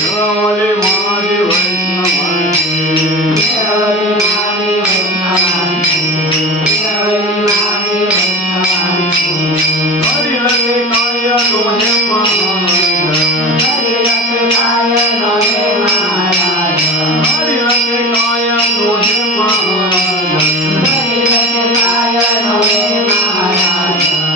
Hare Rama Hare Rama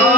Oh,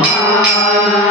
Amen.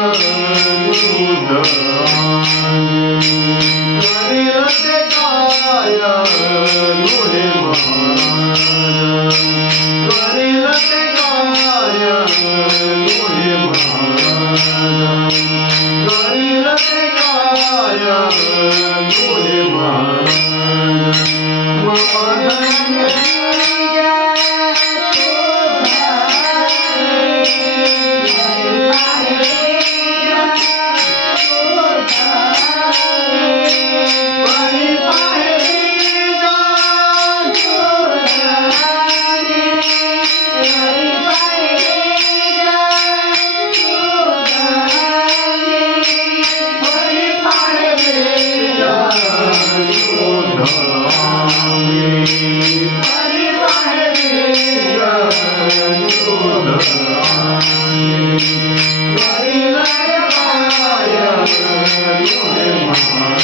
Buddha. Yeah.